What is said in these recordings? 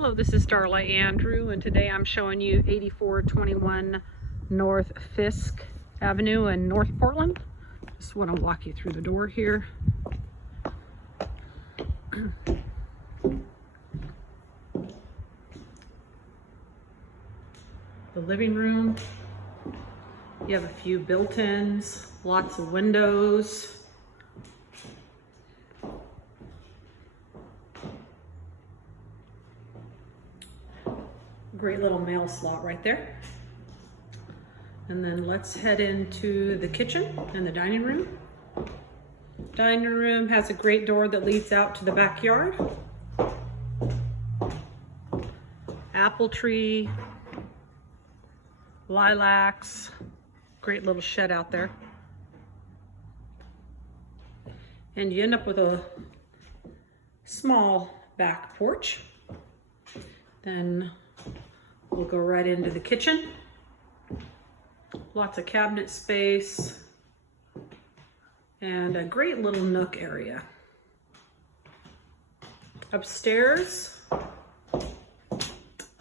Hello, this is Starlight Andrew, and today I'm showing you 8421 North Fiske Avenue in North Portland. Just want to walk you through the door here. The living room. You have a few built-ins, lots of windows. Great little mail slot right there. And then let's head into the kitchen and the dining room. Dining room has a great door that leads out to the backyard. Apple tree, lilacs, great little shed out there. And you end up with a small back porch. Then we'll go right into the kitchen. Lots of cabinet space and a great little nook area. Upstairs,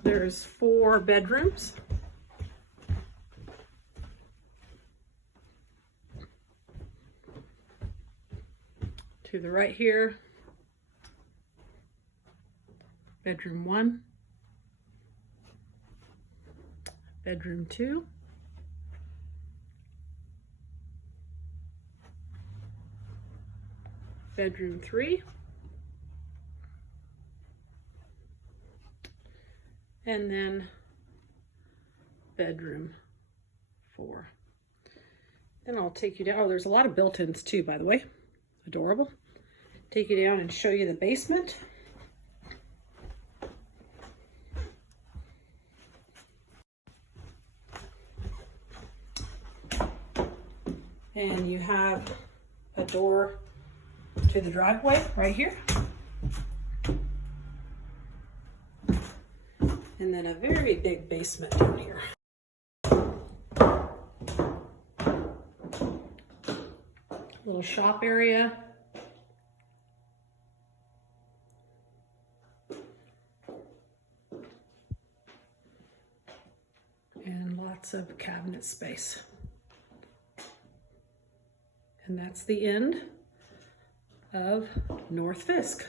there's 4 bedrooms. To the right here, bedroom 1. Bedroom 2, bedroom 3, and then bedroom 4. Then I'll take you down. Oh, there's a lot of built-ins too, by the way. Adorable. Take you down and show you the basement. And you have a door to the driveway right here. And then a very big basement down here. Little shop area. And lots of cabinet space. And that's the end of North Fiske.